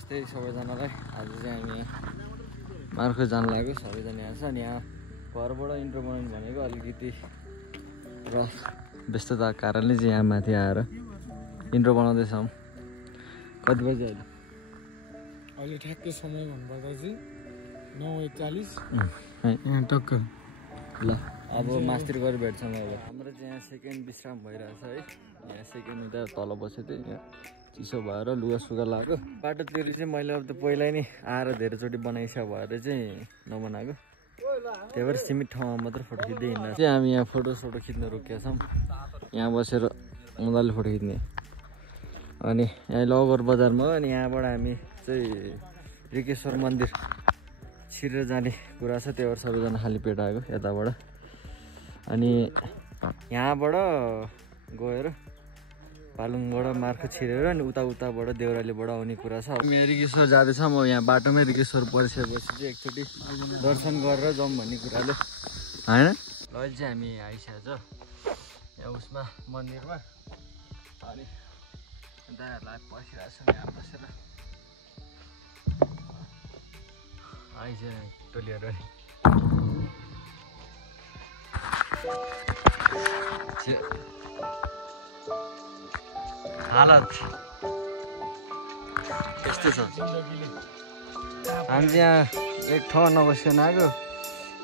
नमस्ते सबैजनालाई। आज चाहिँ हामी मार्केट जान लाग्यो, सबैजना यहाँ छ अनि यहाँ घरबाट इन्ट्रो बनाउनु भनेको अलिकति र व्यस्तताको कारणले चाहिँ यहाँ माथि आएर इन्ट्रो बनाउँदैछौँ। कति बजी अहिले? अहिले ठ्याक्कै समय भन्नुपर्दा चाहिँ 9:41 यहाँ टक्क। ल अब मास्तिर गएर भेट्छौँ। अब हाम्रो चाहिँ यहाँ सेकेन्ड विश्राम भइरहेछ है। यहाँ सेकेन्ड उता तल बसेको थिएँ, यहाँ चिसो भएर लुगा सुगा लाग्यो। बाटोतिर चाहिँ मैले अब त पहिला नै आएर धेरैचोटि बनाइसक्यो भएर चाहिँ नबनाएको, त्यही भएर सीमित ठाउँमा मात्र फोटो खिच्दै हिँड्दा चाहिँ हामी यहाँ फोटोसोटो खिच्न रोकेका छौँ। यहाँ बसेर मजाले फोटो खिच्ने। अनि यहाँ लगर बजारमा हो अनि यहाँबाट हामी चाहिँ रिकेश्वर मन्दिर छिरेर जाने कुरा छ, त्यही भएर सबैजना खाली पेट आएको यताबाट। अनि यहाँबाट गएर पालुङबाट मार्केट छिरेर अनि उताबाट देउरालीबाट आउने कुरा छ। हामी रिकेश्वर जाँदैछौँ। म यहाँ बाटोमै रिकेश्वर परिसकेपछि चाहिँ एकचोटि दर्शन गरेर जाउँ भन्ने कुराले होइन। अहिले चाहिँ हामी आइसकेको छ यहाँ उसमा मन्दिरमा। अनि दाइहरूलाई बसिरहेको छौँ यहाँ बसेर। आइस टोलीहरू हालत यस्तै छ। हामी यहाँ एक ठाउँ नबसिकन आएको,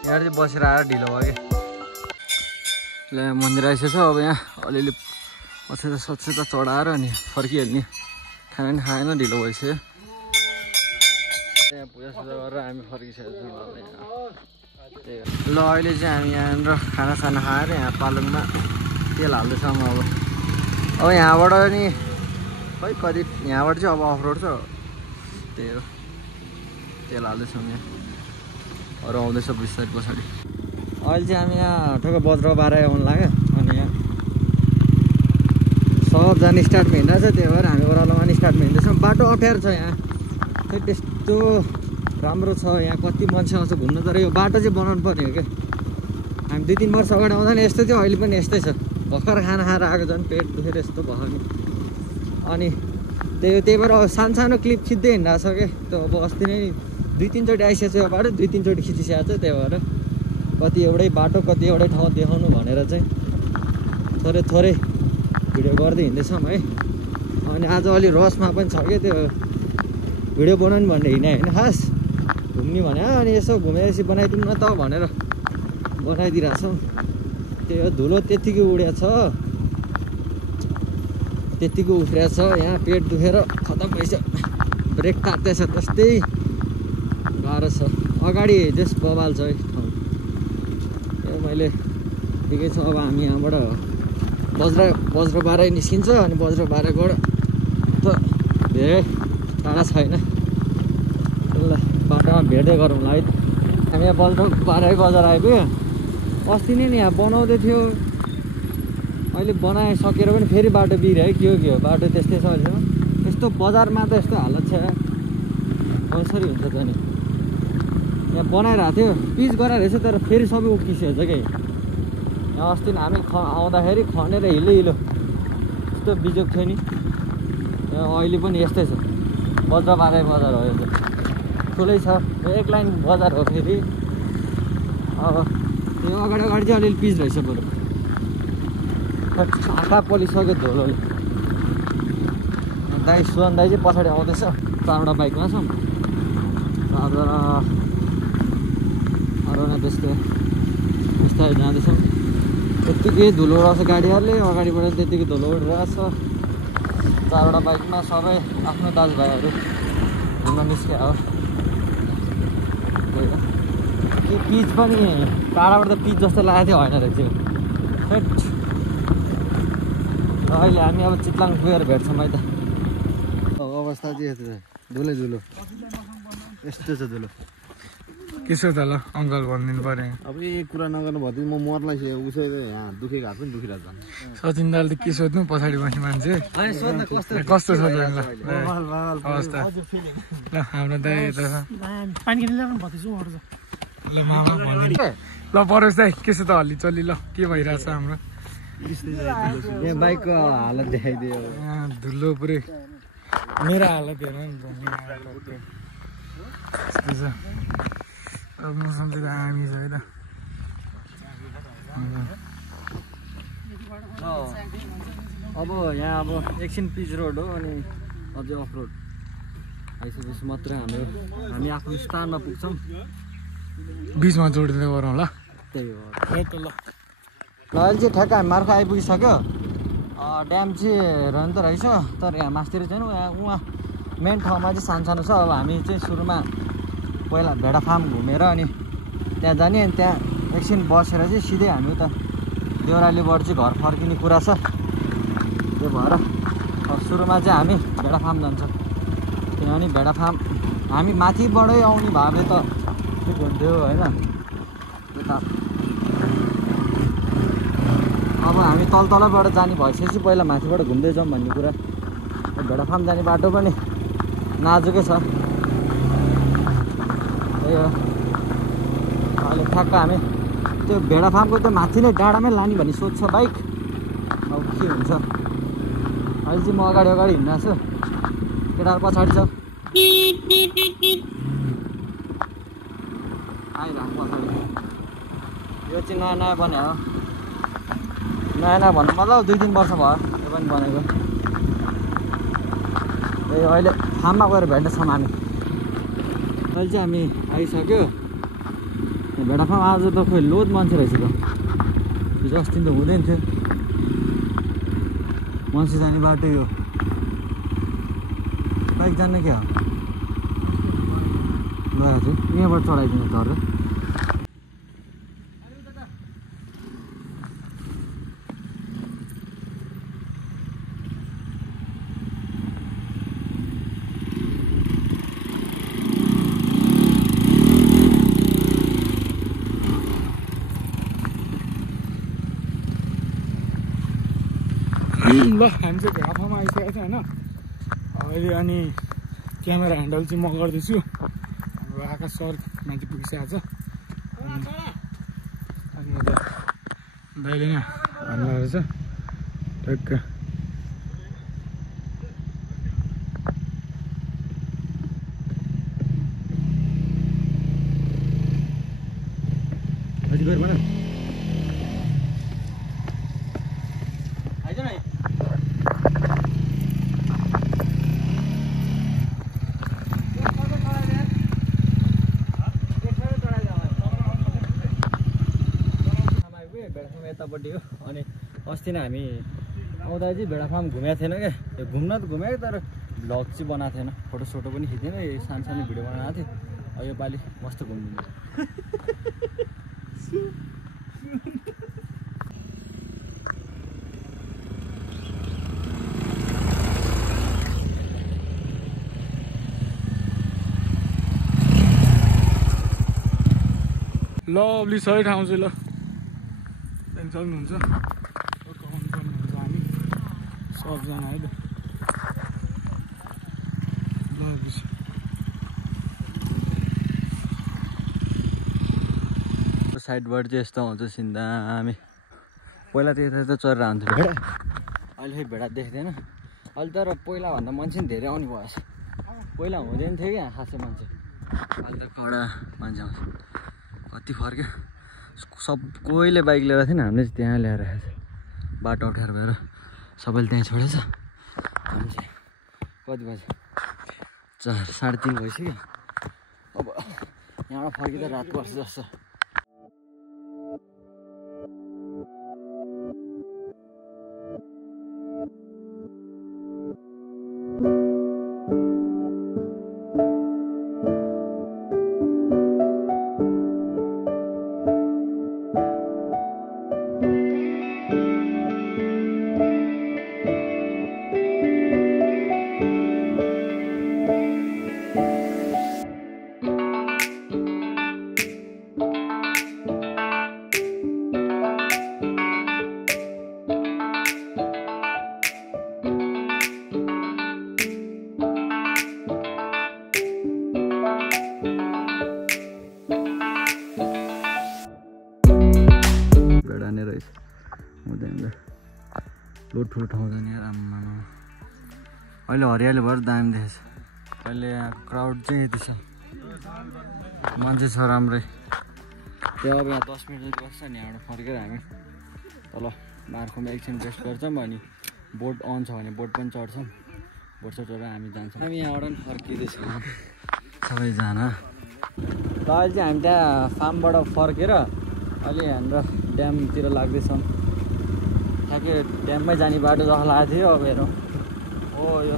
यहाँ चाहिँ बसेर आएर ढिलो भयो कि। ल यहाँ मन्दिर आइसकेको छ। अब यहाँ अलिअलि अक्षता सक्षता चढाएर अनि फर्किहाल्ने। खाना पनि खाएन, ढिलो भइसक्यो। यहाँ पूजासुजा गरेर हामी फर्किसकेको छौँ। ल अहिले चाहिँ हामी यहाँनिर खानासाना खाएर यहाँ पालुङमा तेल हाल्दैछौँ। अब यहाँबाट नि खै कति यहाँबाट चाहिँ अब अफरोड छ, त्यही हो तेल हाल्दैछौँ। यहाँ अरू आउँदैछ बिस्तारै पछाडि। अहिले चाहिँ हामी यहाँ ठोक्क बज्र 12 आउनु लाग्यो। अनि यहाँ सबजना स्टार्टमा हिँड्दा छ, त्यही भएर हामी ओह्रालोमा नि स्टार्टमा हिँड्दैछौँ। बाटो अप्ठ्यारो छ यहाँ, खै त्यस्तो राम्रो छ यहाँ, कति मान्छे आउँछ घुम्नु। तर यो बाटो चाहिँ बनाउनु पर्ने हो क्या। हामी 2-3 वर्ष अगाडि आउँदा नि यस्तै थियो, अहिले पनि यस्तै छ। भर्खर खाना खाएर आएको, झन् पेट दुखेर यस्तो भयो नि। अनि त्यही भएर सानो क्लिप खिच्दै हिँड्दा छ क्या। त्यो अब अस्ति नै 2-3 चोटि आइसकेको छ यो बाटो, 2-3 चोटि खिचिसकेको छ। त्यही भएर कति एउटै बाटो कति एउटै ठाउँ देखाउनु भनेर चाहिँ थोरै भिडियो गर्दै हिँड्दैछौँ है। अनि आज अलि रसमा पनि छ क्या, त्यो भिडियो बनाउनु भन्ने हिँडे होइन, खास घुम्ने भने अनि यसो घुमेपछि बनाइदिउँ न त भनेर बनाइदिइरहेछौँ। त्यही हो, धुलो त्यत्तिकै उडेको छ, त्यत्तिको उफ्रिएको छ। यहाँ पेट दुखेर खतम भइसक्यो, ब्रेक काट्दैछ, त्यस्तै गाह्रो छ। अगाडि जस बवाल छ है ठाउँ। यो मैले ठिकै छ। अब हामी यहाँबाट बज्र 12 निस्किन्छ। अनि बज्र 12बाट त धेरै टाढा छैन। ल बाटोमा भेट्दै गरौँला है। हामी यहाँ बज्र 12 बजार आइपुग्यो। अस्ति नै नि यहाँ बनाउँदै थियो, अहिले बनाइसकेर पनि फेरि बाटो बिग्रियो है। के हो बाटो त्यस्तै छ अहिले। यस्तो बजारमा त यस्तो हालत छ, कसरी हुन्छ त नि। यहाँ बनाइरहेको थियो, पिच गराइरहेछ, तर फेरि सबै उक्किसकेको छ कि। यहाँ अस्ति हामी आउँदाखेरि खनेर हिलो यस्तो बिजोग थियो नि। अहिले पनि यस्तै छ। बज्र 12 बजार हो यो त, ठुलै छ, एक लाइन बजार हो फेरि। अब यो अगाडि चाहिँ अलिअलि पिच रहेछ बरु, आँखा पोलिसक्यो धुलोले। दाइ सुवन दाइ चाहिँ पछाडि आउँदैछ, 4वटा बाइकमा छौँ। 4जना अरूमा त्यस्तै बिस्तारै जाँदैछौँ। त्यत्तिकै धुलो रहेछ गाडीहरूले, अगाडिबाट त्यत्तिकै धुलो उडिरहेछ। 4वटा बाइकमा सबै आफ्नो दाजुभाइहरू घुम्न निस्क्यो हो। त्यो पिच पनि टाढाबाट त पिच जस्तो लागेको थियो, होइन रहेछ। अहिले हामी अब चितलाङ पुगेर भेट्छौँ है त। अवस्था चाहिँ यस्तो छ, धुलो यस्तो छ धुलो। के छ त ल अङ्कल भनिदिनु पर्यो। अब यही कुरा नगर्नु भयो म मर्लाई उसै यहाँ दुखेको हात पनि दुखिरहेको छ। सचिन दाले त के सोध्नु पछाडि बस्ने मान्छे कस्तो छ ल अवस्था। ल हाम्रो दाइ यता छ, ल मामा भनिदिनु। ल परोस् दाइ के छ त हल्ली चल्ली, ल के भइरहेछ हाम्रो। यहाँ बाइकको हालत देखाइदियो, धुलो पुरै मेरो हालत हेर्नु नि त्यस्तो छ अब मौसम चाहिँ दामी छ है त अब यहाँ अब एकछिन पिच रोड हो अनि अझै अफ रोड आइसकेपछि मात्रै हामी आफ्नो स्थानमा पुग्छौँ बिचमा जोडिँदै गरौँ ल त्यही हो त ल अहिले चाहिँ ठ्याक्क हामी मार्फा आइपुगिसक्यो ड्याम चाहिँ रहन त रहेछ तर यहाँ मासतिर छैन उहाँ मेन ठाउँमा चाहिँ सानो सानो छ अब हामी चाहिँ सुरुमा पहिला भेडा फार्म घुमेर अनि त्यहाँ जाने अनि त्यहाँ एकछिन बसेर चाहिँ सिधै हामी उता देउरालीबाट चाहिँ घर फर्किने कुरा छ त्यो भएर सुरुमा चाहिँ हामी भेडा फार्म जान्छौँ किनभने भेडा फार्म हामी माथिबाटै आउने भए त ठिक हुन्थ्यो होइन त्यता अब हामी तलबाट जाने भइसकेपछि पहिला माथिबाट घुम्दै जाउँ भन्ने कुरा भेडा फार्म जाने बाटो पनि नाजुकै छ त्यही हो अहिले ठ्याक्क हामी त्यो भेडा फार्मको त्यो माथि नै डाँडामै लाने भन्ने सोच छ बाइक अब के हुन्छ अहिले चाहिँ म अगाडि हिँड्नु छु केटाहरू पछाडि छ आइरहेको पछाडि यो चाहिँ नयाँ नयाँ बन्यो हो नयाँ भन्नु मतलब 2-3 वर्ष भयो यो पनि बनेको ए अहिले फार्ममा गएर भेट्नेछौँ हामी अहिले चाहिँ हामी आइसक्यो भेडा फार्म आज त खोइ लोड मान्छे रहेछ त हिजो अस्ति त हुँदैन थियो मान्छे जाने बाटो यो बाइक जाने क्या गएको थियो यहाँबाट चढाइदिनु तर ल हामी चाहिँ भेडा फार्ममा आइसकेको छ होइन अहिले अनि क्यामेरा ह्यान्डल चाहिँ म गर्दैछु हाम्रो आकाश सर माथि पुगिसकेको छ अनि दाइले यहाँ हान्नु रहेछ ठ्याक्क यतापट्टि हो अनि अस्ति नै हामी आउँदा चाहिँ भेडा फार्म घुमेको थिएन क्या यो घुम्न त घुमेको तर भ्लग चाहिँ बनाएको थिएन फोटोसोटो पनि खिच्दैन यो सानो सानो भिडियो बनाएको थिएँ योपालि मस्त घुम्नु लभली सही ठाउँ चाहिँ ल त्यहाँदेखि सक्नुहुन्छ आउनु पर्ने हुन्छ हामी सबजना है ल साइडबाट चाहिँ यस्तो आउँछ सिन्दा हामी पहिला त यता चरेर आउँथ्यो भेडा अहिले फेरि भेडा देख्दैन अहिले तर पहिलाभन्दा मान्छे पनि धेरै आउने भएछ पहिला हुँदैन थियो क्या खासै मान्छे अहिले त कडा मान्छे आउँछ कति फर्क्यो सब कोहीले बाइक लिएर थिएन हामीले चाहिँ त्यहाँ ल्याएर बाटो अप्ठ्यारो भएर सबैले त्यहीँ छोडेछ हामी चाहिँ कति बज्यो 4:30 भइसक्यो अब यहाँबाट फर्किँदा रात पर्छ जस्तो ठुलो ठाउँ जाने यार आम्मामा अहिले हरियाली भएर दामी देखेछ अहिले यहाँ क्राउड चाहिँ यति छ मान्छे छ राम्रै त्यो अब यहाँ 10 मिनट जति बस्छ नि यहाँबाट फर्केर हामी तल मार्कोमा एकछिन रेस्ट गर्छौँ अनि बोट अन छ भने बोट पनि चढ्छौँ बोट चढेर हामी जान्छौँ हामी यहाँबाट पनि फर्किँदैछौँ सबैजना र अहिले चाहिँ हामी त्यहाँ फार्मबाट फर्केर अलि हाम्रो ड्यामतिर लाग्दैछौँ ठ्याक्कै ड्याममै जाने बाटो जस्तो लागेको थियो अब हेरौँ हो यो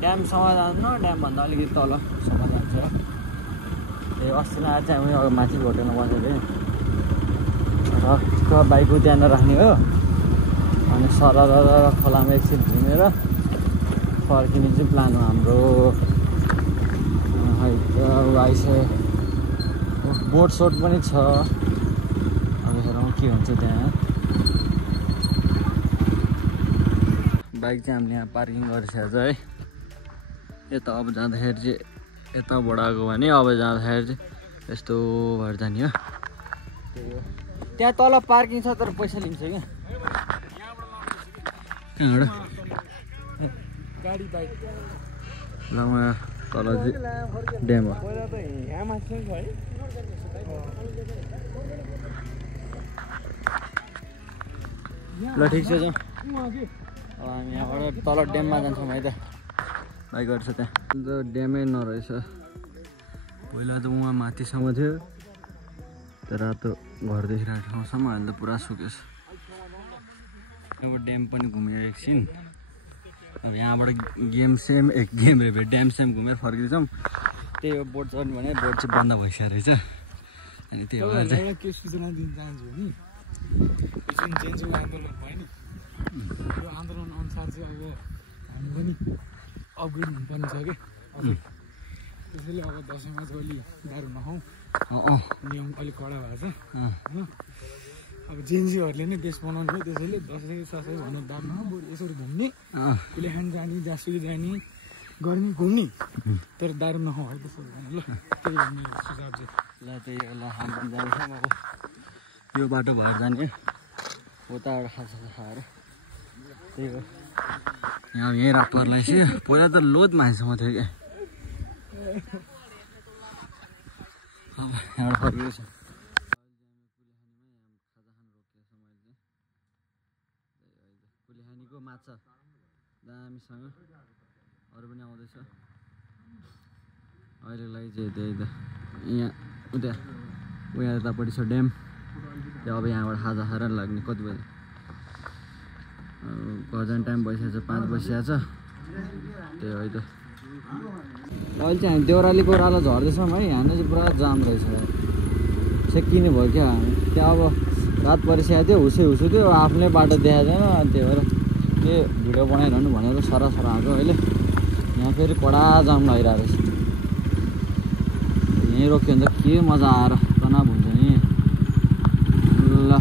ड्यामसम्म जान्छ ड्यामभन्दा अलिकति तलसम्म जान्छ ए अस्ति नै चाहिँ हामी अब माथि होटेलमा बसेको थिएँ रक्क बाइक त्यहाँनिर राख्ने हो अनि सरर खोलामा एकछिन घुमेर फर्किने चाहिँ प्लान हो हाम्रो आइसक्यो बोट सोट पनि छ अब हेरौँ के हुन्छ त्यहाँ बाइक चाहिँ हामीले यहाँ पार्किङ गरिसकेको छ है यता अब जाँदाखेरि चाहिँ यताबाट आएको भने अब जाँदाखेरि चाहिँ यस्तो भएर जाने हो त्यही हो त्यहाँ तल पार्किङ छ तर पैसा लिन्छ क्या कहाँबाट गाडी बाइक ल म तल चाहिँ ड्याम हो ल ठिक छ जाउँ अब हामी यहाँबाट तल ड्याममा जान्छौँ है त बाइकहरू छ त्यहाँ अन्त ड्यामै नरहेछ पहिला त उहाँ माथिसम्म थियो त्यो रातो घर देखिरहेको ठाउँसम्म अहिले त पुरा सुकेछ अब ड्याम पनि घुमेर एकछिन अब यहाँबाट गेम रे ड्याम सेम घुमेर फर्किँदैछौँ त्यही हो बोट चढ्नु भने बोट चाहिँ बन्द भइसकेको रहेछ अनि त्यही भएर चाहिँ के सूचना दिन चाहन्छु भने जुन जेन्जुको आन्दोलन भयो नि त्यो आन्दोलन अनुसार चाहिँ अब हामी पनि अपग्रेड हुनुपर्ने छ क्या त्यसैले अब दसैँमा चाहिँ अलि गाह्रो नखाउँ नियम अलिक कडा भएको छ होइन अब जेन्जीहरूले नै देश बनाउनु भयो त्यसैले दसैँ ससैँ भन्नु बात नहो बरु यसरी घुम्ने कुलेखान जाने जासुकी जाने गर्मी घुम्ने तर दारू नखाउँ है त्यसरी भने ल त्यही हो मेरो सुझाव चाहिँ ल त्यही ल हामी पनि जान्छौँ अब यो बाटो भएर जाने उताबाट खाजा खाएर त्यही हो यहाँ यहीँ रात पर्लाइ थियो पहिला त लोद मान्छेसम्म थियो क्या अब यहाँबाट फर्किँदैछ कुलेखानीको माछा दामीसँग अरू पनि आउँदैछ अहिलेलाई चाहिँ त्यही त यहाँ उता उहाँ यतापट्टि छ ड्याम त्यो अब यहाँबाट खाजा खाएर लाग्ने कति बजी घर जाने टाइम भइसकेको छ 5 बजिसकेको छ त्यही हो है त अहिले चाहिँ हामी देउरालीको ओह्रालो झर्दैछौँ है यहाँ चाहिँ पुरा जाम रहेछ सेकिने भयो क्या त्यहाँ अब रात परिसकेको थियो हुसै थियो आफ्नै बाटो देखाएको छैन त्यही भएर के भिडियो बनाइरहनु भनेर सरासर आएको अहिले यहाँ फेरि कडा जाम लागिरहेको रहेछ यहीँ रोक्यो भने त के मजा आएर तनाव हुन्छ नि ल